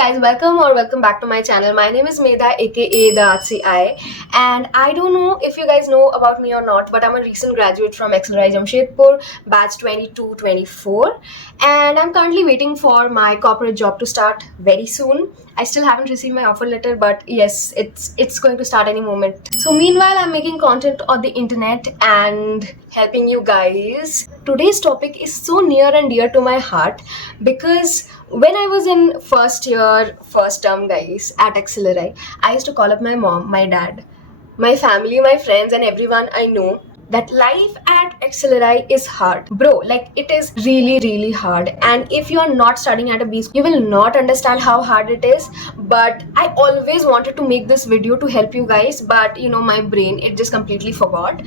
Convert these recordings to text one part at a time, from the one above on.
guys, welcome back to my channel. My name is Medha, aka the RCI, and I don't know if you guys know about me or not, but I'm a recent graduate from XLRI Jamshedpur, batch 22-24, and I'm currently waiting for my corporate job to start very soon. I still haven't received my offer letter, but yes, it's going to start any moment. So meanwhile, I'm making content on the internet and helping you guys. Today's topic is so near and dear to my heart because when I was in first year, first term, guys, at XLRI, I used to call up my mom, my dad, my family, my friends, and everyone I know that life at XLRI is hard. Bro, like it is really hard. And if you are not studying at a B school, you will not understand how hard it is. But I always wanted to make this video to help you guys, but my brain, it just completely forgot.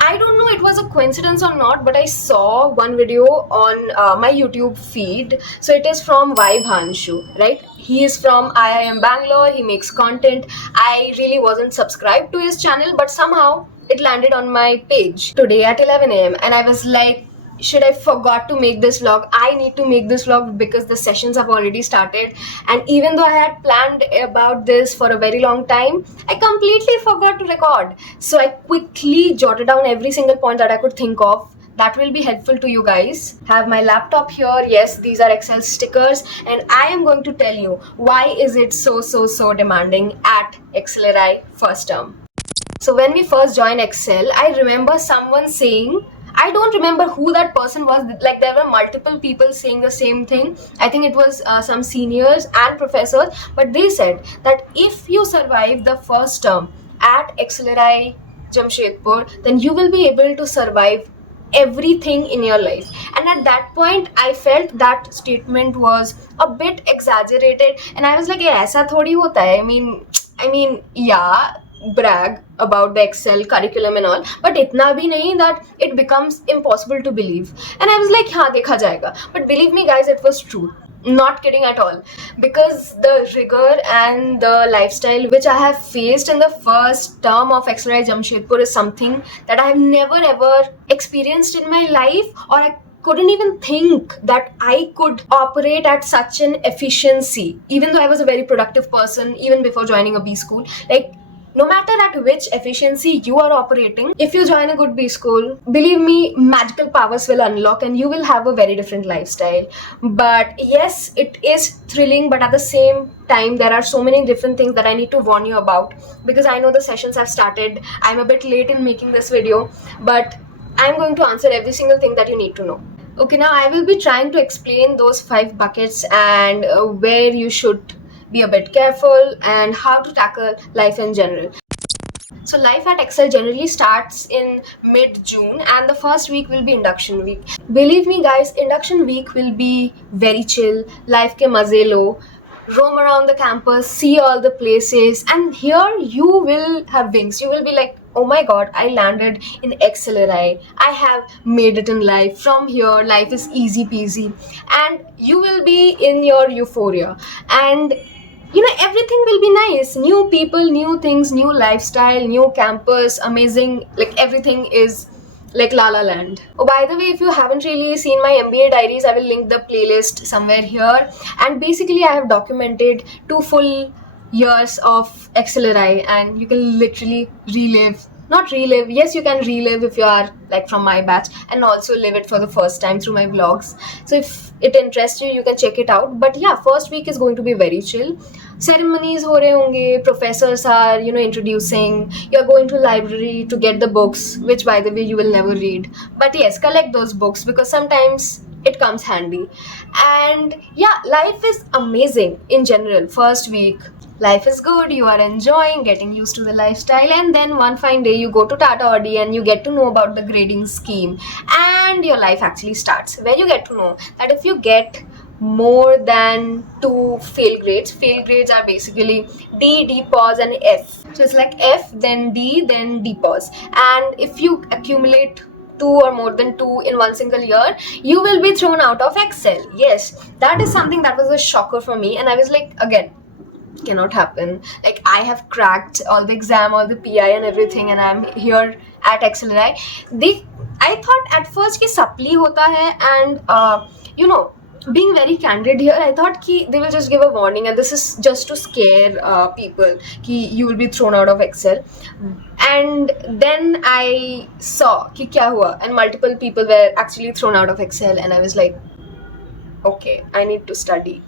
I don't know it was a coincidence or not, but I saw one video on my YouTube feed. So it is from Vaibhanshu, right? He is from IIM Bangalore. He makes content. I really wasn't subscribed to his channel, but somehow it landed on my page today at 11 a.m. and I was like, should I forgot to make this vlog? I need to make this vlog because the sessions have already started, and even though I had planned about this for a very long time, I completely forgot to record. So I quickly jotted down every single point that I could think of that will be helpful to you guys. Have my laptop here. Yes, these are Excel stickers, and I am going to tell you why is it so demanding at XLRI first term. So when we first joined Excel, I remember someone saying, I don't remember who that person was, like there were multiple people saying the same thing. I think it was some seniors and professors, but they said that if you survive the first term at XLRI Jamshedpur, then you will be able to survive everything in your life. And at that point I felt that statement was a bit exaggerated, and I was like, aisa thodi hota hai. I mean, yeah, brag about the Excel curriculum and all, but itna bhi nahi that it becomes impossible to believe. And I was like, हाँ देखा जाएगा. But believe me guys, it was true. Not kidding at all, because the rigor and the lifestyle which I have faced in the first term of XLRI Jamshedpur is something that I have never ever experienced in my life, or I couldn't even think that I could operate at such an efficiency, even though I was a very productive person even before joining a B school. Like, no matter at which efficiency you are operating, if you join a good B school, believe me, magical powers will unlock and you will have a very different lifestyle. But yes, it is thrilling, but at the same time, there are so many different things that I need to warn you about, because I know the sessions have started. I'm a bit late in making this video, but I'm going to answer every single thing that you need to know. Okay, now I will be trying to explain those 5 buckets and where you should be a bit careful and how to tackle life in general. So life at Excel generally starts in mid-June, and the first week will be induction week. Believe me guys, induction week will be very chill, life ke maze lo, roam around the campus, see all the places, and here you will have wings. You will be like, oh my god, I landed in XLRI. I have made it in life. From here, life is easy peasy. And you will be in your euphoria. And everything will be nice. New people, new things, new lifestyle, new campus, amazing. Like everything is like La La Land. Oh, by the way, if you haven't really seen my MBA diaries, I will link the playlist somewhere here. And basically, I have documented 2 full years of XLRI, and you can literally not relive, yes, you can relive if you are like from my batch, and also live it for the first time through my vlogs. So if it interests you, you can check it out. But yeah, first week is going to be very chill. Ceremonies ho rahe honge, professors are introducing, you're going to library to get the books, which by the way you will never read, but yes, collect those books because sometimes it comes handy. And yeah, life is amazing in general. First week, life is good, you are enjoying, getting used to the lifestyle, and then one fine day you go to Tata Audi and you get to know about the grading scheme, and your life actually starts, where you get to know that if you get more than 2 fail grades are basically D pause and F. So it's like F, then D pause, and if you accumulate 2 or more than 2 in one single year, you will be thrown out of Excel. Yes, that is something that was a shocker for me, and I was like, again, cannot happen. Like, I have cracked all the exam, all the PI and everything, and I'm here at XLRI. I thought at first कि supply होता है, and being very candid here, I thought ki they will just give a warning and this is just to scare people ki you will be thrown out of Excel. And then I saw ki kya hua, and multiple people were actually thrown out of Excel, and I was like, okay, I need to study.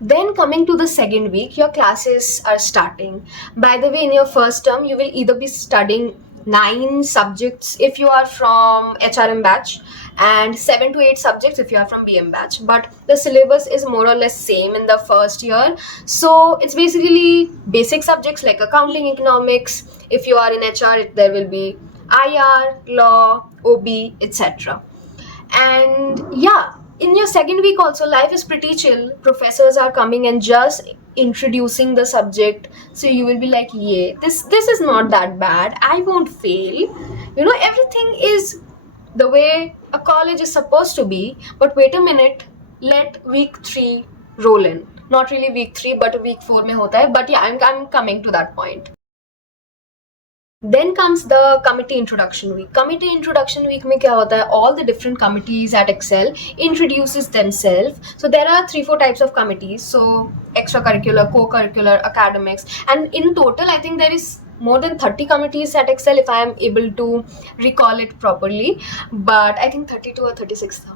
Then coming to the second week, your classes are starting. By the way, in your first term, you will either be studying 9 subjects if you are from HRM batch and 7 to 8 subjects if you are from BM batch. But the syllabus is more or less same in the first year. So it's basically basic subjects like accounting, economics. If you are in HR, there will be IR, law, OB, etc. And yeah, in your second week also, life is pretty chill. Professors are coming and just introducing the subject, so you will be like, yeah, this is not that bad, I won't fail. Everything is the way a college is supposed to be. But wait a minute, let week 3 roll in. Not really week 3, but week 4 mein hota hai. But yeah, I'm coming to that point. Then comes the committee introduction week. Committee introduction week में क्या होता है? All the different committees at Excel introduces themselves. So there are 3-4 types of committees. So extracurricular, co-curricular, academics, and in total I think there is more than 30 committees at Excel if I am able to recall it properly. But I think 32 or 36.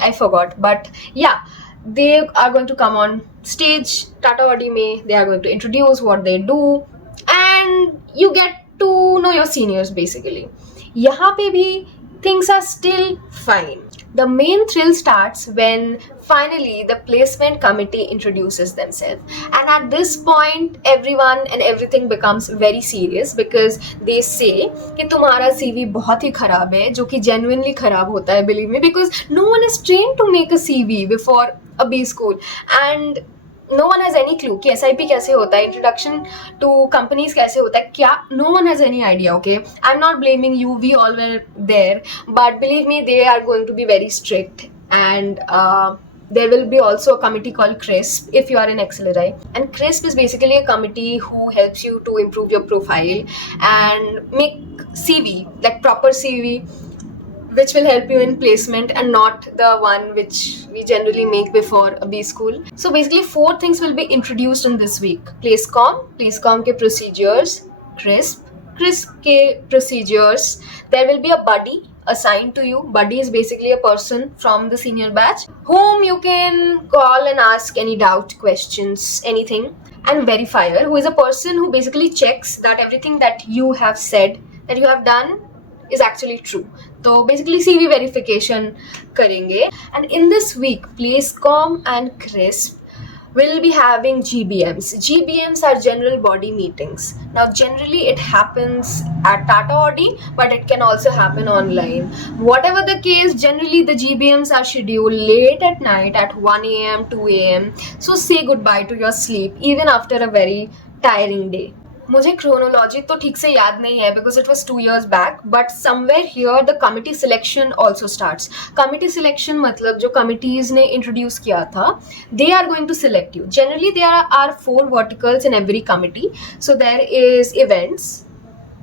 I forgot. But yeah, they are going to come on stage. Tata Vadi mein, they are going to introduce what they do, and you get to know your seniors basically. यहाँ पे भी things are still fine. The main thrill starts when finally the placement committee introduces themselves, and at this point everyone and everything becomes very serious because they say कि तुम्हारा CV बहुत ही खराब है, जो कि genuinely खराब होता है, believe me, because no one is trained to make a CV before a B school, and no one has any clue कि SIP कैसे होता है, introduction to companies कैसे होता है, क्या, no one has any idea. Okay, I'm not blaming you, we all were there, but believe me, they are going to be very strict. And there will be also a committee called CRISP if you are in XLRI, and CRISP is basically a committee who helps you to improve your profile and make CV, like proper CV, which will help you in placement and not the one which we generally make before a B school. So basically 4 things will be introduced in this week. PlaceCom ke procedures, CRISP ke procedures. There will be a buddy assigned to you. Buddy is basically a person from the senior batch whom you can call and ask any doubt, questions, anything. And verifier, who is a person who basically checks that everything that you have said, that you have done, is actually true. So basically CV verification करेंगे. And in this week, PlaceCom and CRISP will be having GBMs. GBMs are general body meetings. Now generally it happens at Tata Audi, but it can also happen online. Whatever the case, generally the GBMs are scheduled late at night at 1 a.m, 2 a.m. So say goodbye to your sleep even after a very tiring day. मुझे chronology तो ठीक से याद नहीं है because it was 2 years back, but somewhere here the committee selection also starts. Committee selection मतलब जो committees ने introduce किया था, they are going to select you. Generally there are 4 verticals in every committee. So there is events,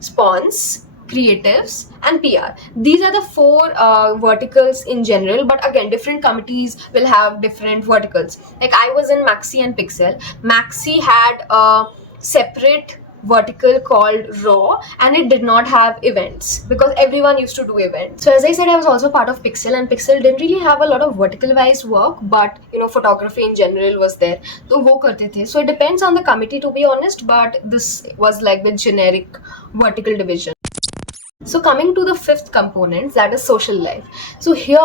spons, creatives, and PR. These are the 4 verticals in general, but again different committees will have different verticals. Like I was in Maxi and Pixel. Maxi had a separate vertical called raw, and it did not have events because everyone used to do events. So as I said, I was also part of Pixel, and Pixel didn't really have a lot of vertical wise work, but photography in general was there, so wo karte the. So it depends on the committee, to be honest, but this was like the generic vertical division. So coming to the 5th component, that is social life. So here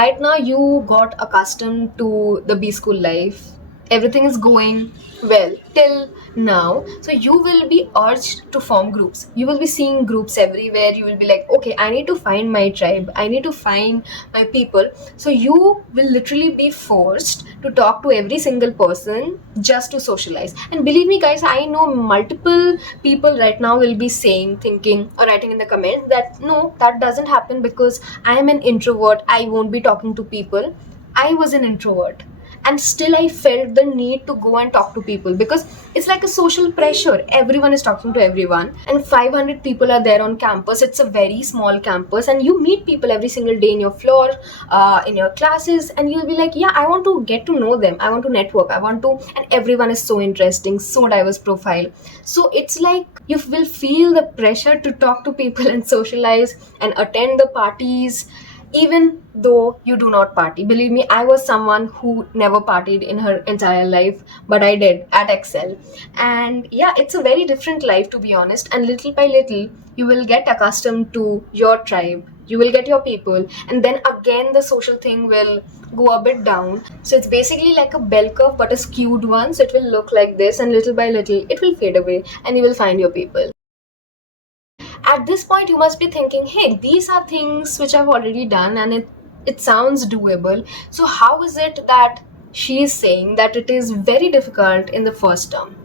right now you got accustomed to the B school life. Everything is going well till now. So you will be urged to form groups. You will be seeing groups everywhere. You will be like, okay, I need to find my tribe, I need to find my people. So you will literally be forced to talk to every single person just to socialize. And believe me guys, I know multiple people right now will be saying, thinking, or writing in the comments that no, that doesn't happen because I am an introvert, I won't be talking to people. I was an introvert, and still I felt the need to go and talk to people, because it's like a social pressure. Everyone is talking to everyone, and 500 people are there on campus. It's a very small campus, and you meet people every single day in your floor, in your classes, and you'll be like, yeah, I want to get to know them, I want to network, I want to. And everyone is so interesting, so diverse profile. So it's like you will feel the pressure to talk to people and socialize and attend the parties, even though you do not party. Believe me, I was someone who never partied in her entire life, but I did at Excel. And yeah, it's a very different life, to be honest. And little by little, you will get accustomed to your tribe, you will get your people, and then again the social thing will go a bit down. So it's basically like a bell curve, but a skewed one. So it will look like this, and little by little it will fade away, and you will find your people. At this point you must be thinking, hey, these are things which I've already done, and it sounds doable. So how is it that she is saying that it is very difficult in the first term?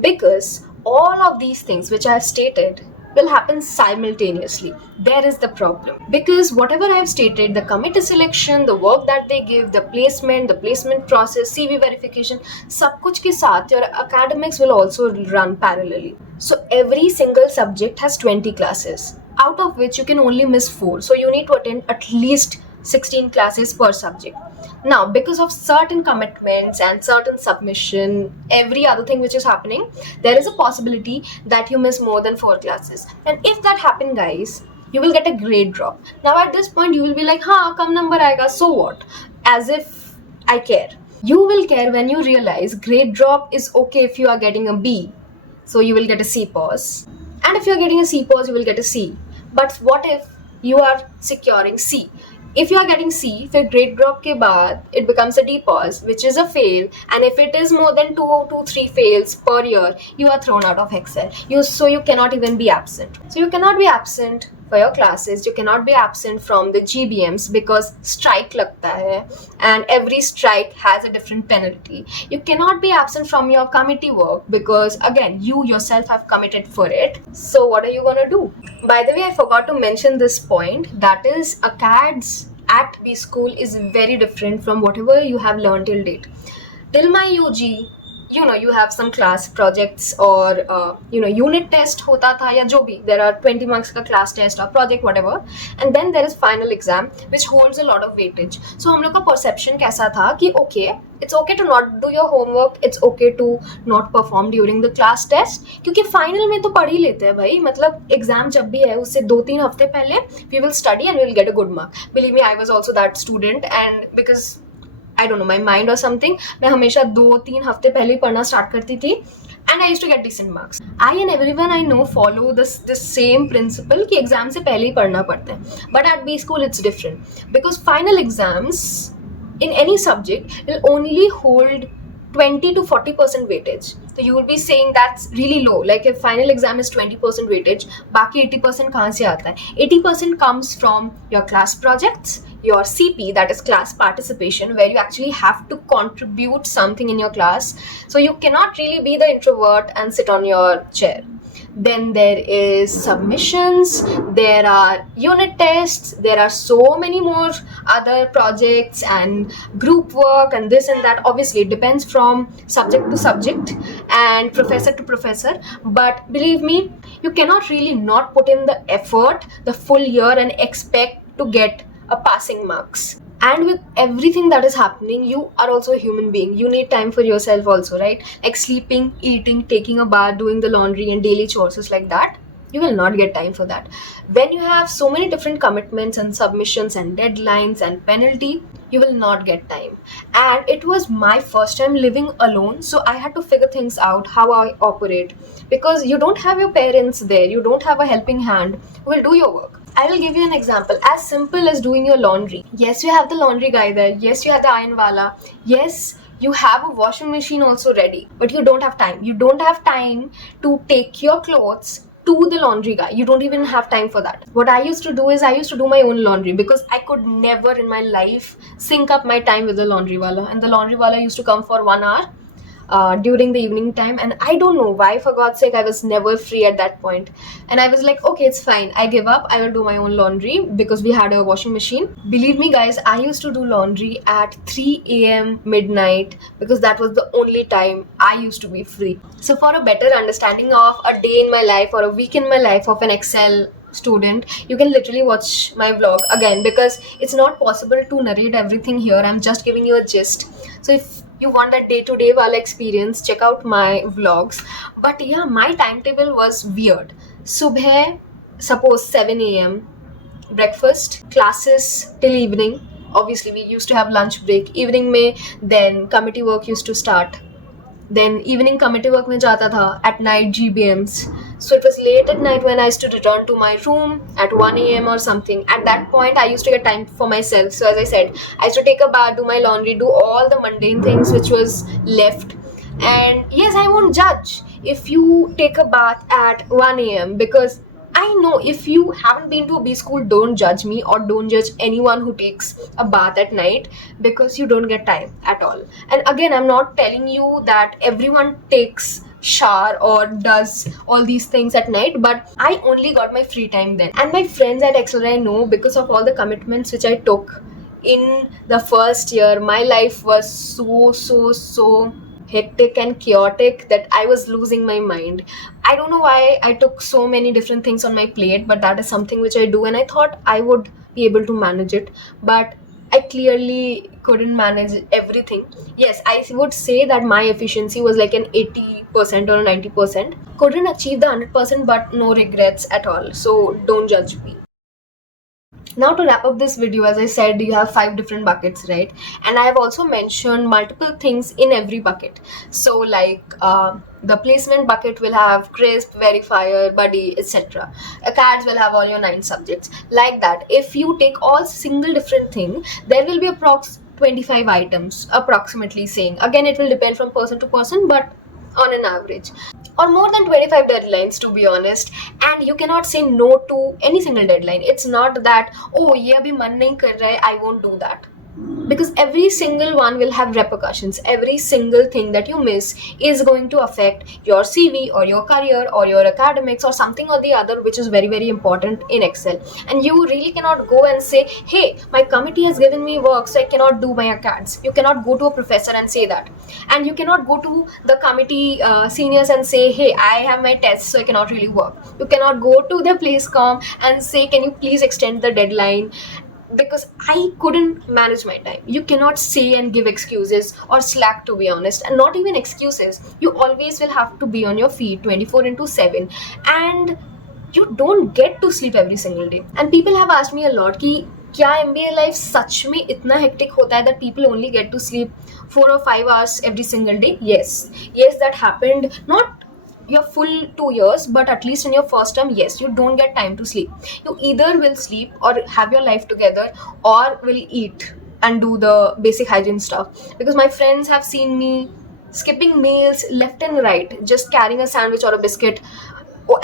Because all of these things which I have stated will happen simultaneously. There is the problem. Because whatever I have stated, the committee selection, the work that they give, the placement process, CV verification, sab kuch ke saath your academics will also run parallelly. So every single subject has 20 classes, out of which you can only miss 4. So you need to attend at least 16 classes per subject. Now, because of certain commitments and certain submission, every other thing which is happening, there is a possibility that you miss more than 4 classes. And if that happen, guys, you will get a grade drop. Now at this point you will be like, हाँ कम number आएगा, so what? As if I care. You will care when you realize grade drop is okay if you are getting a B. So you will get a C pause. And if you're getting a C pause, you will get a C. But what if you are securing C? If you are getting C, फिर grade drop के बाद it becomes a D pause, which is a fail. And if it is more than 3 fails per year, you are thrown out of Excel. So you cannot even be absent. So you cannot be absent for your classes. You cannot be absent from the GBMs because strike लगता है, and every strike has a different penalty. You cannot be absent from your committee work because again you yourself have committed for it. So what are you gonna do? By the way, I forgot to mention this point, that is Acads at B school is very different from whatever you have learned till date. Till my UG, you have some class projects or unit test hota tha ya jo bhi. There are 20 marks ka class test or project, whatever, and then there is final exam which holds a lot of weightage. So हम लोग का perception कैसा था कि okay, it's okay to not do your homework, it's okay to not perform during the class test, क्योंकि final में तो पढ़ ही लेते हैं भाई. मतलब exam जब भी है उससे 2-3 हफ्ते पहले we will study and we will get a good mark. Believe me, I was also that student, and because I don't know, my mind or something, मैं हमेशा 2-3 हफ्ते पहले ही पढ़ना स्टार्ट करती थी, and I used to get decent marks. I and everyone I know follow this same principle कि exam से पहले ही पढ़ना पड़ता है. But at B school it's different because final exams in any subject will only hold 20 to 40% weightage. So you will be saying that's really low. Like if final exam is 20% weightage, बाकी 80% कहाँ से आता है? 80% comes from your class projects, your CP, that is class participation, where you actually have to contribute something in your class. So you cannot really be the introvert and sit on your chair. Then there is submissions, there are unit tests, there are so many more other projects and group work and this and that. Obviously it depends from subject to subject and professor to professor, but believe me, you cannot really not put in the effort the full year and expect to get a passing marks. And with everything that is happening, you are also a human being. You need time for yourself also, right? Like sleeping, eating, taking a bath, doing the laundry and daily chores like that. You will not get time for that. When you have so many different commitments and submissions and deadlines and penalty, you will not get time. And it was my first time living alone, so I had to figure things out, how I operate. Because you don't have your parents there, you don't have a helping hand who will do your work. I will give you an example, as simple as doing your laundry. Yes, you have the laundry guy there. Yes, you have the iron wala. Yes, you have a washing machine also ready, but you don't have time. You don't have time to take your clothes to the laundry guy. You don't even have time for that. What I used to do is I used to do my own laundry because I could never in my life sync up my time with the laundry wala. And the laundry wala used to come for 1 hour. during the evening time, and I don't know why, for God's sake, I was never free at that point. And I was like, okay, it's fine, I give up, I will do my own laundry, because we had a washing machine. Believe me guys, I used to do laundry at 3 a.m. midnight, because that was the only time I used to be free. So for a better understanding of a day in my life or a week in my life of an Excel student, you can literally watch my vlog again, because it's not possible to narrate everything here. I'm just giving you a gist. So if you want a day-to-day wala experience, check out my vlogs. But yeah, my timetable was weird. Subh, suppose 7 a.m, breakfast, classes till evening. Obviously we used to have lunch break evening mein, then committee work used to start, then evening committee work mein jata tha, at night GBMs. So it was late at night when I used to return to my room at 1 a.m. or something. At that point I used to get time for myself. So as I said, I used to take a bath, do my laundry, do all the mundane things which was left. And yes, I won't judge if you take a bath at 1 a.m, because I know if you haven't been to a B school, don't judge me or don't judge anyone who takes a bath at night, because you don't get time at all. And again, I'm not telling you that everyone takes shower or does all these things at night, but I only got my free time then. And my friends at XLRI know, because of all the commitments which I took in the first year, my life was so hectic and chaotic that I was losing my mind. I don't know why I took so many different things on my plate, but that is something which I do, and I thought I would be able to manage it. But I clearly couldn't manage everything. Yes, I would say that my efficiency was like an 80% or a 90%. Couldn't achieve the 100%, but no regrets at all. So don't judge me. Now to wrap up this video, as I said, you have 5 different buckets, right? And I have also mentioned multiple things in every bucket. So like the placement bucket will have crisp, verifier, buddy, etc. Acads will have all your 9 subjects. Like that, if you take all single different thing, there will be approx 25 items, approximately saying. Again, it will depend from person to person, but on an average, or more than 25 deadlines, to be honest. And you cannot say no to any single deadline. It's not that, oh ye abhi man nahi kar raha hai, I won't do that, because every single one will have repercussions. Every single thing that you miss is going to affect your CV or your career or your academics or something or the other, which is very important in Excel. And you really cannot go and say, hey, my committee has given me work, so I cannot do my Acads. You cannot go to a professor and say that. And you cannot go to the committee seniors and say, hey, I have my tests, so I cannot really work. You cannot go to the placecom and say, can you please extend the deadline, because I couldn't manage my time. You cannot say and give excuses or slack, to be honest. And not even excuses, you always will have to be on your feet 24/7, and you don't get to sleep every single day. And people have asked me a lot कि क्या MBA life सच में इतना hectic होता है that people only get to sleep 4 or 5 hours every single day? Yes, that happened. Not your full 2 years, but at least in your first term, yes, you don't get time to sleep. You either will sleep or have your life together, or will eat and do the basic hygiene stuff. Because my friends have seen me skipping meals left and right, just carrying a sandwich or a biscuit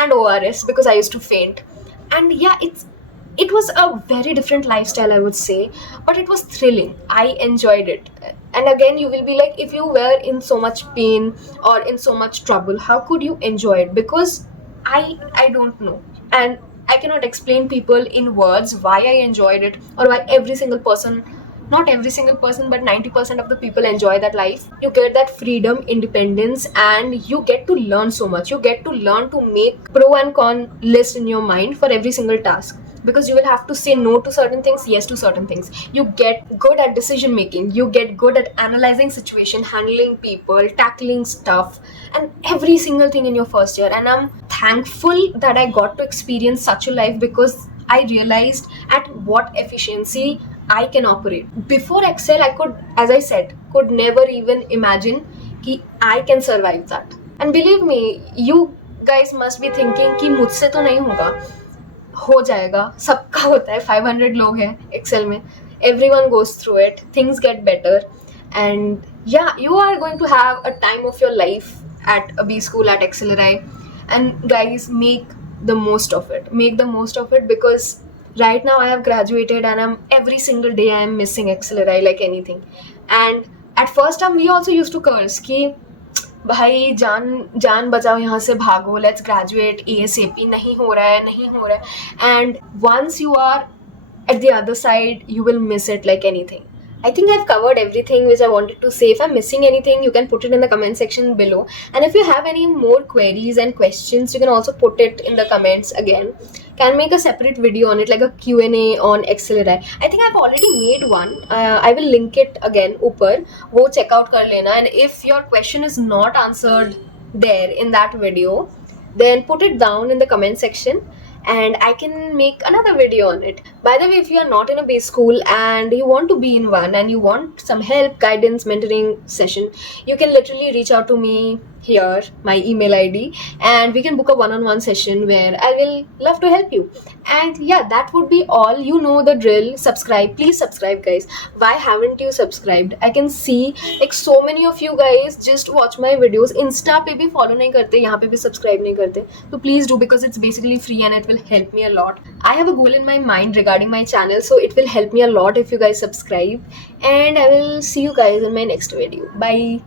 and ORS, because I used to faint. And yeah, it was a very different lifestyle, I would say, but it was thrilling. I enjoyed it. And again, you will be like, if you were in so much pain or in so much trouble, how could you enjoy it? Because I don't know, and I cannot explain people in words why I enjoyed it, or why every single person, not every single person, but 90% of the people enjoy that life. You get that freedom, independence, and you get to learn so much. You get to learn to make pro and con list in your mind for every single task, because you will have to say no to certain things, yes to certain things. You get good at decision making, you get good at analyzing situation, handling people, tackling stuff, and every single thing in your first year. And I'm thankful that I got to experience such a life, because I realized at what efficiency I can operate. Before Excel, I could, as I said, could never even imagine कि I can survive that. And believe me, you guys must be thinking कि मुझसे तो नहीं होगा. हो जाएगा, सबका होता है. 500 लोग हैं Excel में. Everyone goes through it. Things get better. And yeah, you are going to have a time of your life at a B school, at XLRI. And guys, make the most of it. Make the most of it, because right now I have graduated, and every single day I am missing XLRI like anything. And at first time we also used to curse कि भाई जान जान बचाओ, यहाँ से भागो, let's graduate ASAP, नहीं हो रहा है, नहीं हो रहा है. And once you are at the other side, you will miss it like anything. I think I've covered everything which I wanted to say. If I'm missing anything, you can put it in the comment section below. And if you have any more queries and questions, you can also put it in the comments again. Can make a separate video on it, like a Q&A on XLRI. I think I've already made one. I will link it again upar. Wo check out kar lena. And if your question is not answered there in that video, then put it down in the comment section and I can make another video on it. By the way, if you are not in a base school and you want to be in one and you want some help, guidance, mentoring session, you can literally reach out to me here, my email ID, and we can book a one-on-one session where I will love to help you. And yeah, that would be all. You know the drill. Subscribe, please subscribe, guys. Why haven't you subscribed? I can see like so many of you guys just watch my videos. Insta पे भी follow नहीं करते, यहाँ पे भी subscribe नहीं करते. So please do, because it's basically free and it will help me a lot. I have a goal in my mind regarding my channel, so it will help me a lot if you guys subscribe. And I will see you guys in my next video. Bye.